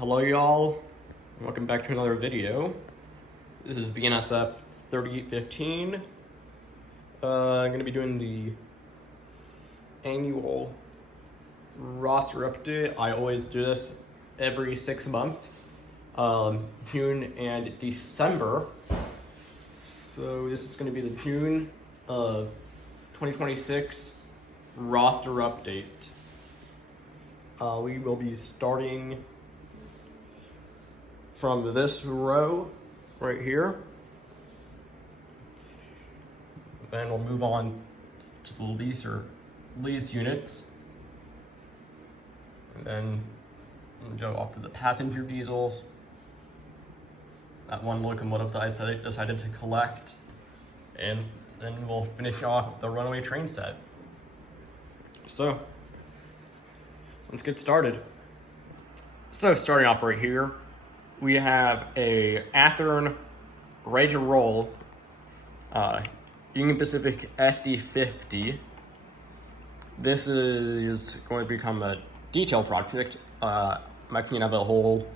Hello y'all, welcome back to another video. This is BNSF 3815. I'm going to be doing the annual roster update. I always do this every 6 months, June and December. So this is going to be the June of 2026 roster update. We will be starting from this row right here. Then we'll move on to the lease units. And then we'll go off to the passenger diesels. That one locomotive that I decided to collect. And then we'll finish off with the runaway train set. So, let's get started. So starting off right here, we have a Athearn ready to roll Union Pacific SD50. This is going to become a detail project. I can have a whole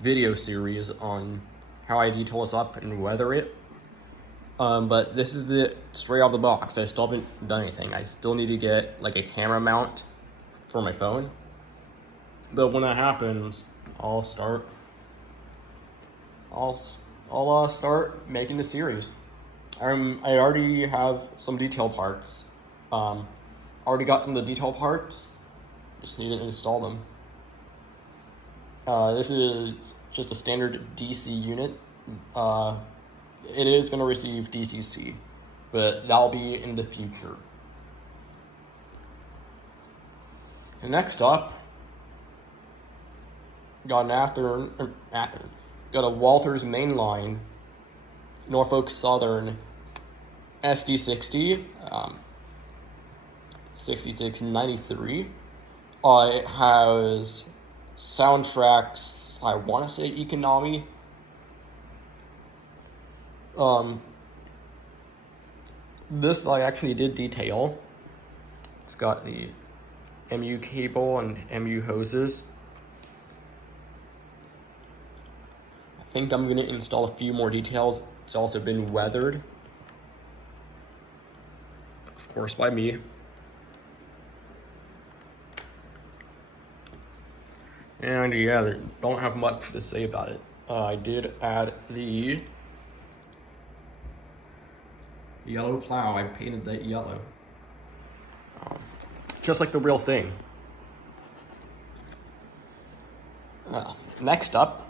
video series on how I detail this up and weather it. But this is it straight out of the box. I still haven't done anything. I still need to get like a camera mount for my phone. But when that happens, I'll start making the series. I already have some detail parts. Already got some of the detail parts. Just need to install them. This is just a standard DC unit. It is going to receive DCC, but that'll be in the future. And next up, got got a Walther's Mainline Norfolk Southern SD60 6693. It has soundtracks, I want to say economy. This I actually did detail. It's got the MU cable and MU hoses. I think I'm going to install a few more details. It's also been weathered, of course, by me. And yeah, they don't have much to say about it. I did add the yellow plow. I painted that yellow, just like the real thing. Next up,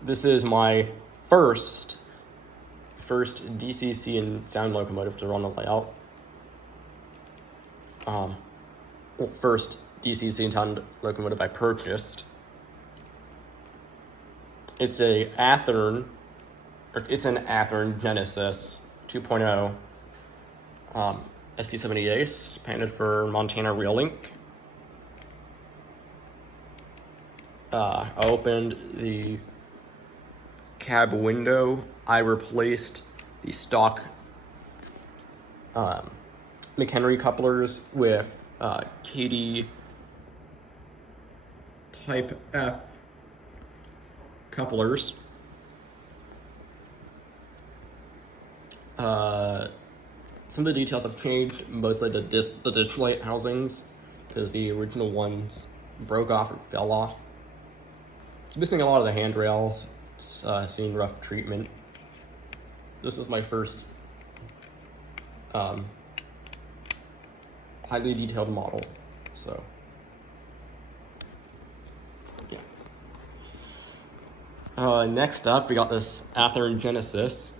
this is my first DCC and sound locomotive to run the layout. First DCC and sound locomotive I purchased. It's an Athearn Genesis 2.0 SD70 Ace, painted for Montana Rail Link. I opened the cab window. I replaced the stock McHenry couplers with KD Type F couplers. Some of the details have changed, mostly the ditch light housings, because the original ones broke off or fell off. It's missing a lot of the handrails. It's seen rough treatment. This is my first highly detailed model, so yeah. Next up, we got this Athearn Genesis,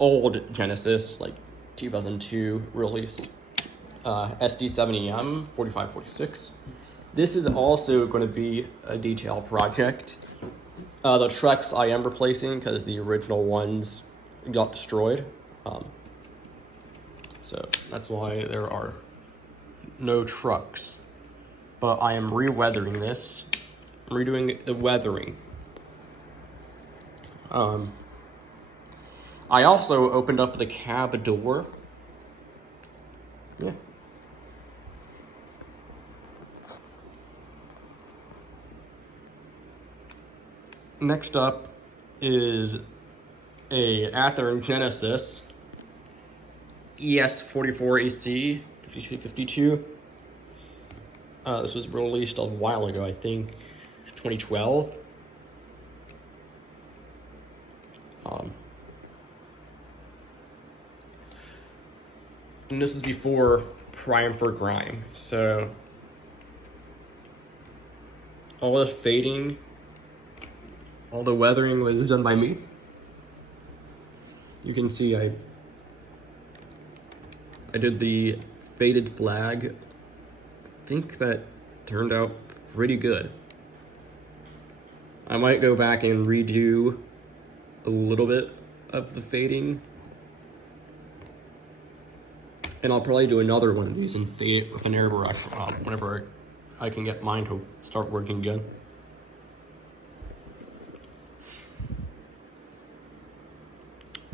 old Genesis, like 2002 release, SD70M 4546. This is also going to be a detail project. The trucks I am replacing because the original ones got destroyed. So that's why there are no trucks. But I am re-weathering this. I'm redoing the weathering. I also opened up the cab door. Yeah. Next up is a Athearn Genesis ES44AC 5252. This was released a while ago, I think 2012. And this is before Prime for Grime. So all the fading, all the weathering was done by me. You can see I did the faded flag. I think that turned out pretty good. I might go back and redo a little bit of the fading. And I'll probably do another one of these and fade it with an airbrush whenever I can get mine to start working good.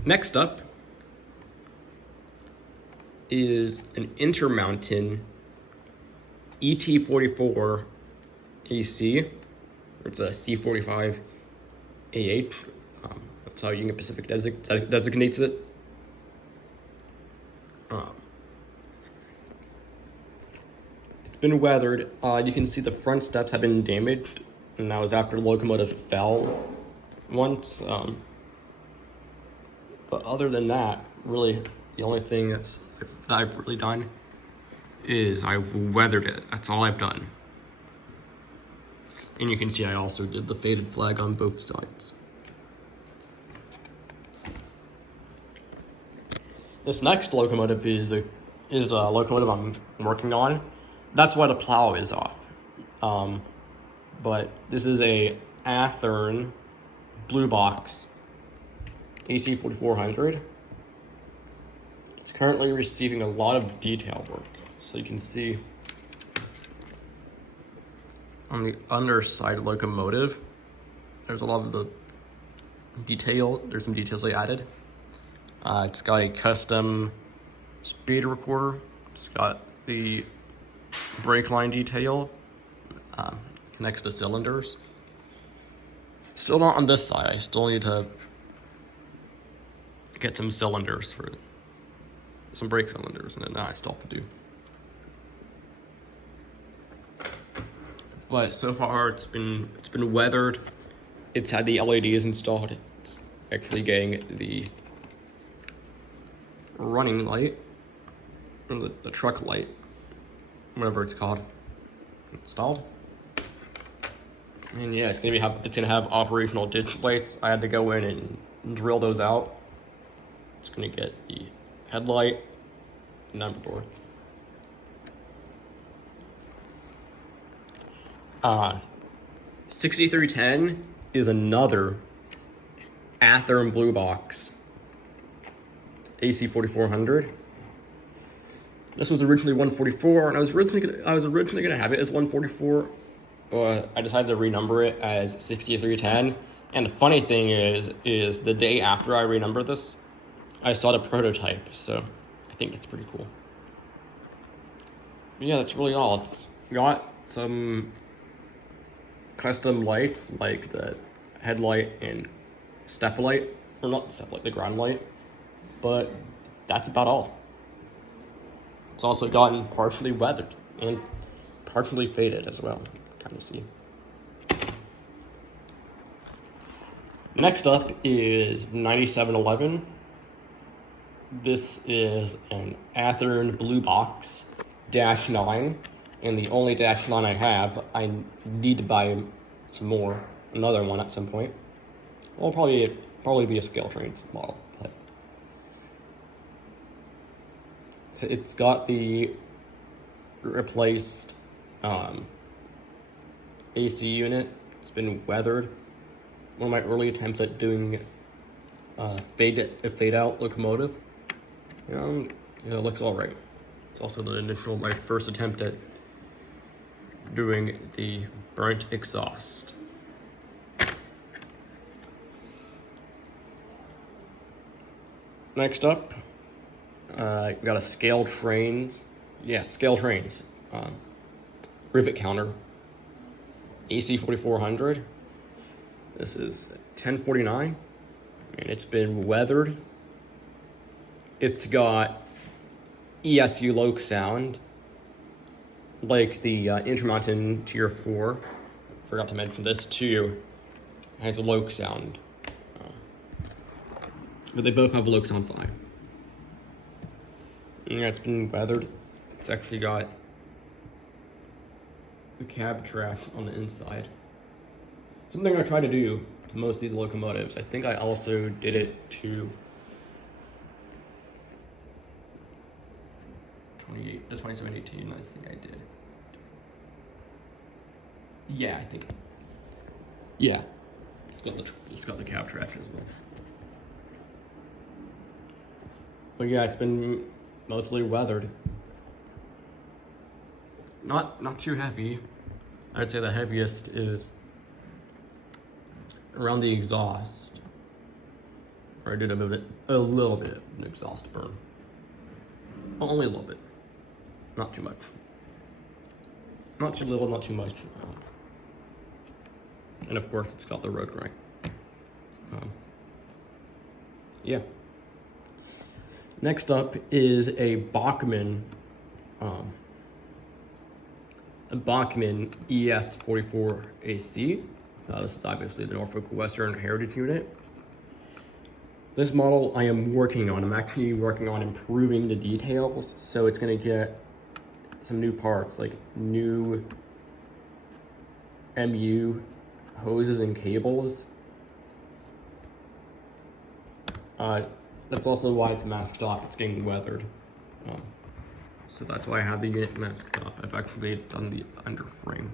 Next up is an Intermountain ET44 AC. It's a C45 A8. That's how Union Pacific designates it. It's been weathered. You can see the front steps have been damaged, and that was after Locomotive fell once. But other than that, really, the only thing that I've really done is I've weathered it. That's all I've done. And you can see I also did the faded flag on both sides. This next locomotive is a locomotive I'm working on. That's why the plow is off. But this is a Athearn Blue Box AC 4400. It's currently receiving a lot of detail work. So you can see on the underside locomotive, there's a lot of the detail. There's some details I added. It's got a custom speed recorder. It's got the brake line detail. Connects to cylinders. Still not on this side. I still need to get some cylinders for some brake cylinders, and then I still have to do. But so far it's been weathered. It's had the LEDs installed. It's actually getting the running light, or the truck light, whatever it's called, installed. And yeah, it's gonna have operational ditch lights. I had to go in and drill those out. It's gonna get the headlight, number boards. 6310 is another Athearn Blue Box AC 4400. This was originally 144, and I was originally gonna have it as 144, but I decided to renumber it as 6310. And the funny thing is the day after I renumbered this, I saw the prototype, so I think it's pretty cool. But yeah, that's really all. It's got some custom lights like the headlight and step light, or not the step light, the ground light, but that's about all. It's also gotten partially weathered and partially faded as well, kind of see. Next up is 9711. This is an Athearn Blue Box -9, and the only -9 I have. I need to buy some more, another one at some point. Well, probably be a scale trains model, but so it's got the replaced AC unit. It's been weathered. One of my early attempts at doing a fade out locomotive. It looks all right. It's also my first attempt at doing the burnt exhaust. Next up, we got a scale trains rivet counter, AC 4400. This is 1049, and it's been weathered. It's got ESU loc sound, like the Intermountain Tier 4. Forgot to mention this too. It has a loc sound. But they both have locs on 5. And yeah, it's been weathered. It's actually got the cab track on the inside. Something I try to do to most of these locomotives. I think I also did it to the 2718, I think I did. Yeah, I think. Yeah, it's got the cab track as well. But yeah, it's been mostly weathered. Not too heavy. I'd say the heaviest is around the exhaust, where I did a little bit of an exhaust burn. Only a little bit, not too much. Not too little, not too much. And of course, it's got the road grind. Yeah. Next up is a Bachmann ES44AC. This is obviously the Norfolk Western Heritage unit. This model I am working on. I'm actually working on improving the details, so it's going to get some new parts, like new MU hoses and cables. That's also why it's masked off. It's getting weathered. So that's why I have the unit masked off. I've actually done the underframe.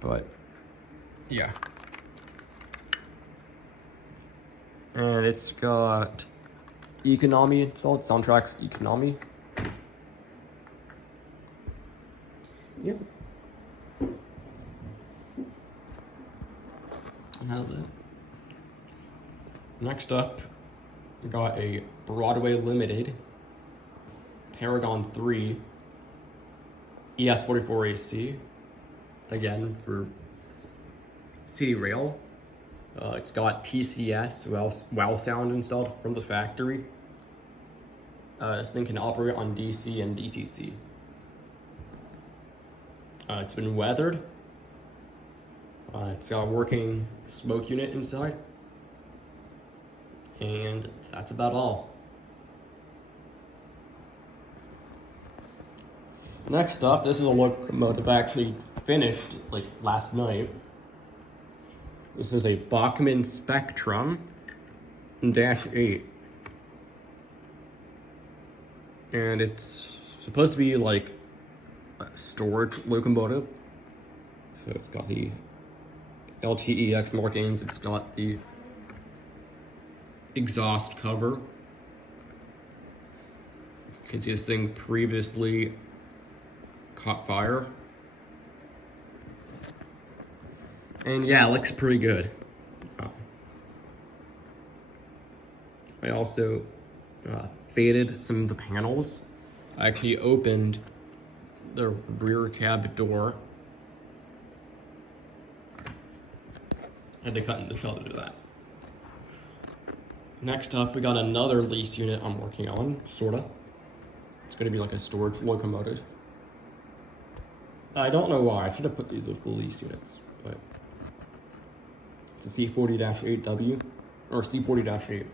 But yeah. And it's got economy installed, Soundtrack's economy. Yep. Now that. Next up, we got a Broadway Limited Paragon 3 ES44AC. Again, for city rail. It's got TCS, wow sound installed from the factory. This thing can operate on DC and DCC. It's been weathered. It's got a working smoke unit inside. And that's about all. Next up, this is a locomotive I actually finished like last night. This is a Bachmann Spectrum -8. And it's supposed to be like a storage locomotive. So it's got the LTEX markings, it's got the exhaust cover. You can see this thing previously caught fire. And yeah, it looks pretty good. I also faded some of the panels. I actually opened the rear cab door. Had to cut in the shell to do that. Next up, we got another lease unit I'm working on, sorta. It's gonna be like a storage locomotive. I don't know why, I should have put these with the lease units, but it's a C40-8W, or C40-8.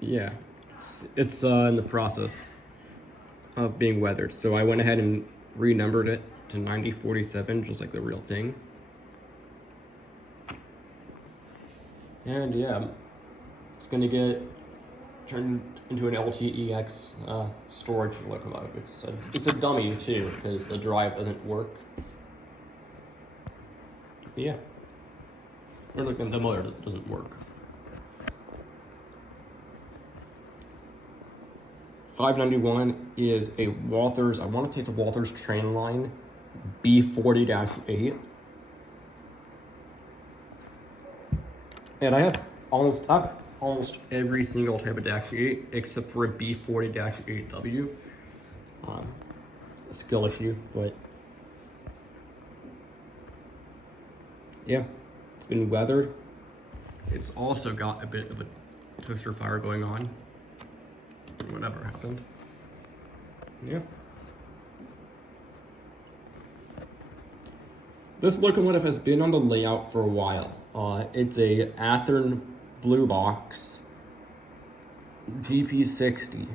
Yeah, it's in the process of being weathered. So I went ahead and renumbered it to 9047, just like the real thing. And yeah, it's gonna get turned into an LTEX storage locomotive. It's a dummy too, because the drive doesn't work. Yeah, or like the motor doesn't work. 591 is a Walthers, I want to say it's a Walthers train line B40-8. And I have almost every single type of dash 8 except for a B40-8W. A skill issue, but yeah, it's been weathered. It's also got a bit of a toaster fire going on. Whatever happened. Yeah. This locomotive has been on the layout for a while. It's a Athearn Blue Box GP60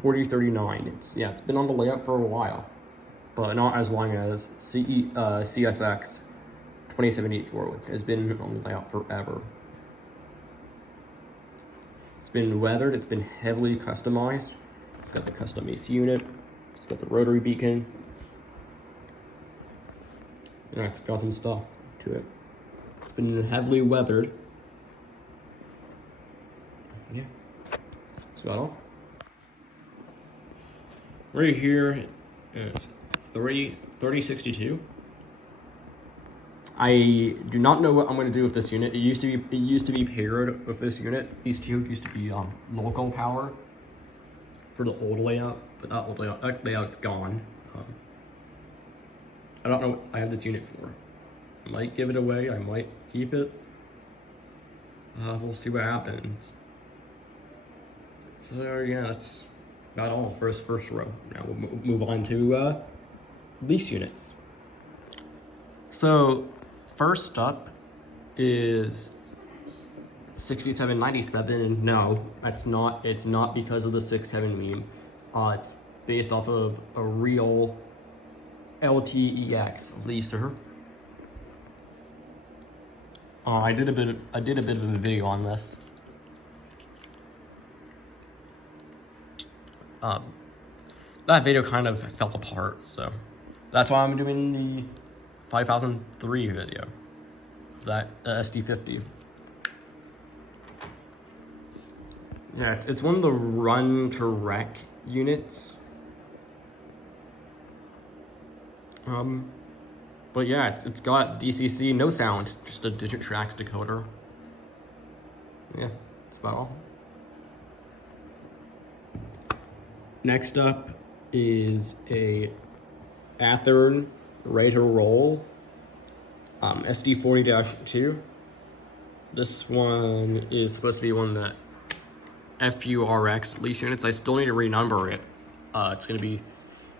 4039. It's been on the layout for a while, but not as long as CSX 2784, which has been on the layout forever. It's been weathered, it's been heavily customized. It's got the custom AC unit, it's got the rotary beacon. Yeah, it's got some stuff to it. It's been heavily weathered. Yeah, that's about all. Right here is 3062. I do not know what I'm going to do with this unit. It used to be paired with this unit. These two used to be local power for the old layout, but that layout's gone. I don't know what I have this unit for. I might give it away. I might keep it. We'll see what happens. So yeah, that's about all for this first row. Now we'll move on to lease units. So first up is 6797, and no, it's not because of the 6.7 meme. It's based off of a real LTEX leaser. I did a bit of a video on this. That video kind of fell apart, so that's why I'm doing the 5003 video, that SD50. Yeah, it's one of the run to wreck units. But yeah, it's got DCC, no sound, just a digit tracks decoder. Yeah, that's about all. Next up is a Athearn Ready to Roll SD40-2. This one is supposed to be one of the FURX lease units. I still need to renumber it. It's going to be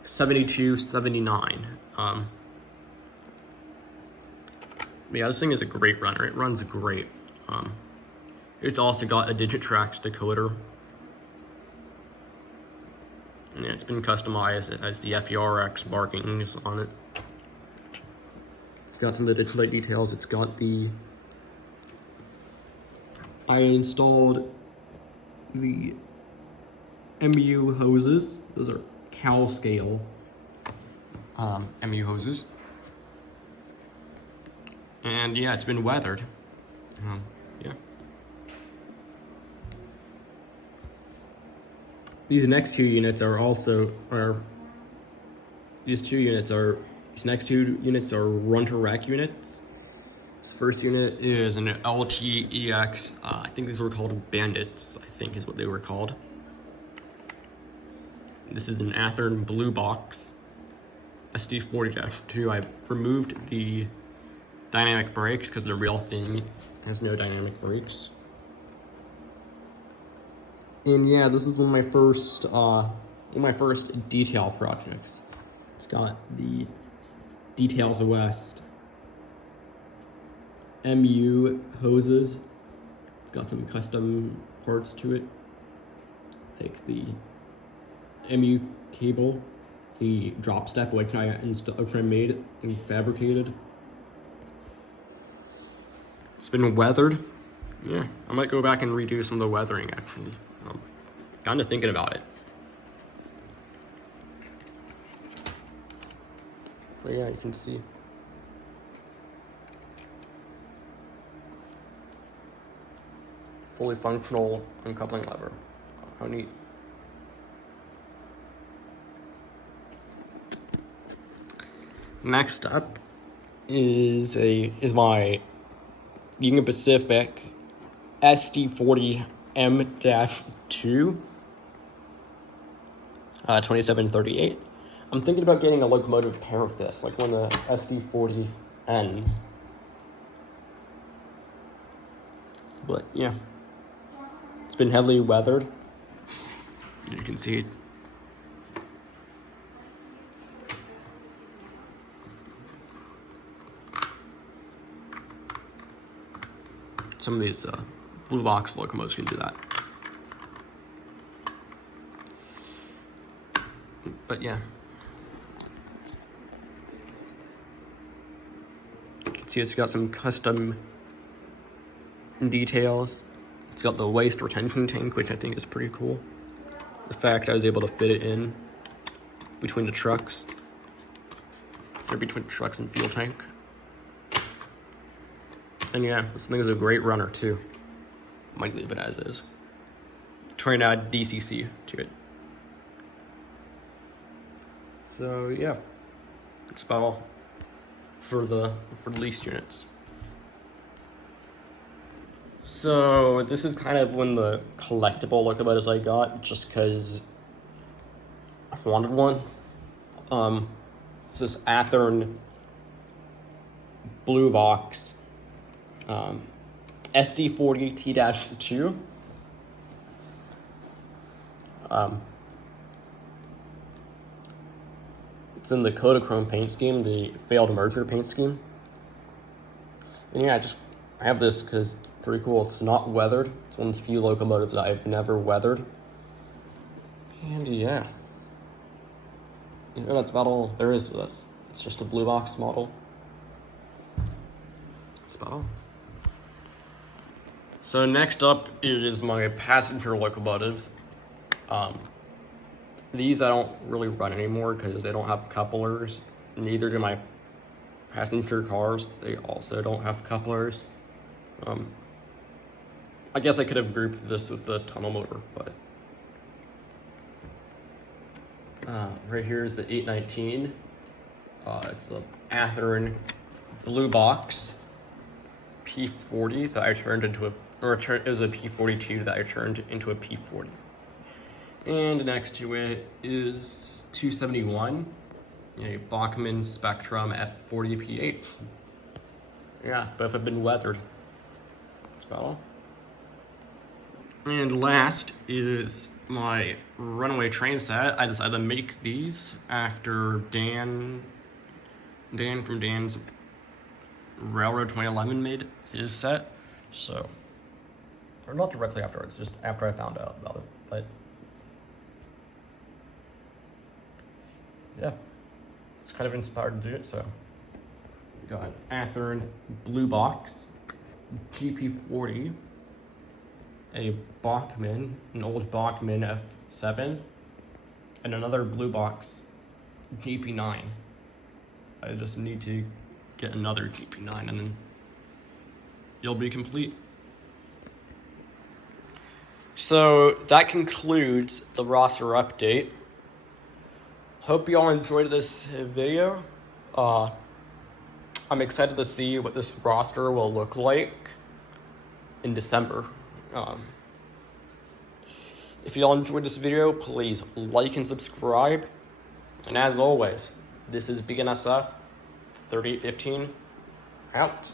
7279. Yeah, this thing is a great runner. It runs great. It's also got a digit tracks decoder. Yeah, it's been customized. It has the FURX markings on it. It's got some of the display details. It's got the... I installed the MU hoses. Those are cow scale MU hoses. And yeah, it's been weathered. Yeah. These next two units are run to rack units. This first unit is an LTEX. I think these were called Bandits, I think is what they were called. This is an Athearn Blue Box SD40-2. I removed the dynamic brakes because the real thing has no dynamic brakes. And yeah, this is one of my first detail projects. It's got the Details West MU hoses. It's got some custom parts to it, like the MU cable, the drop step, which I made and fabricated. It's been weathered. Yeah, I might go back and redo some of the weathering actually. Kind of thinking about it. But yeah, you can see. Fully functional uncoupling lever. How neat. Next up is my Union Pacific SD40M-2, 2738. I'm thinking about getting a locomotive pair of this, like when the SD40 ends. But yeah, it's been heavily weathered. You can see it. Some of these blue box locomotives can do that. But yeah. You can see it's got some custom details. It's got the waste retention tank, which I think is pretty cool. The fact I was able to fit it in between the trucks, or between the trucks and fuel tank. And yeah, this thing is a great runner too. Might leave it as is. Trying to add DCC to it. So yeah, that's about all for the leased units. So this is kind of one of the collectible locomotives I got just because I wanted one. It's this Athearn blue box SD40T-2. It's in the Kodachrome paint scheme, the failed merger paint scheme. And yeah, I have this because it's pretty cool. It's not weathered. It's one of the few locomotives that I've never weathered. And yeah. That's about all there is to this. It's just a blue box model. That's about all. So next up is my passenger locomotives. These I don't really run anymore because they don't have couplers. Neither do my passenger cars. They also don't have couplers. I guess I could have grouped this with the tunnel motor, but right here is the 819. It's an Athearn blue box P40 that I turned into it was a P42 that I turned into a P40. And next to it is 271, a Bachmann Spectrum F40P8. Yeah, both have been weathered. That's about all. And last is my runaway train set. I decided to make these after Dan from Dan's Railroad 2011 made his set. So, or not directly afterwards, just after I found out about it. But yeah, it's kind of inspired to do it. So we got Athearn blue box GP40, a Bachmann, an old Bachmann F7, and another blue box GP9. I just need to get another GP9 and then you'll be complete. So that concludes the roster update. Hope you all enjoyed this video. I'm excited to see what this roster will look like in December. If you all enjoyed this video, please like and subscribe. And as always, this is BNSF 3815 out.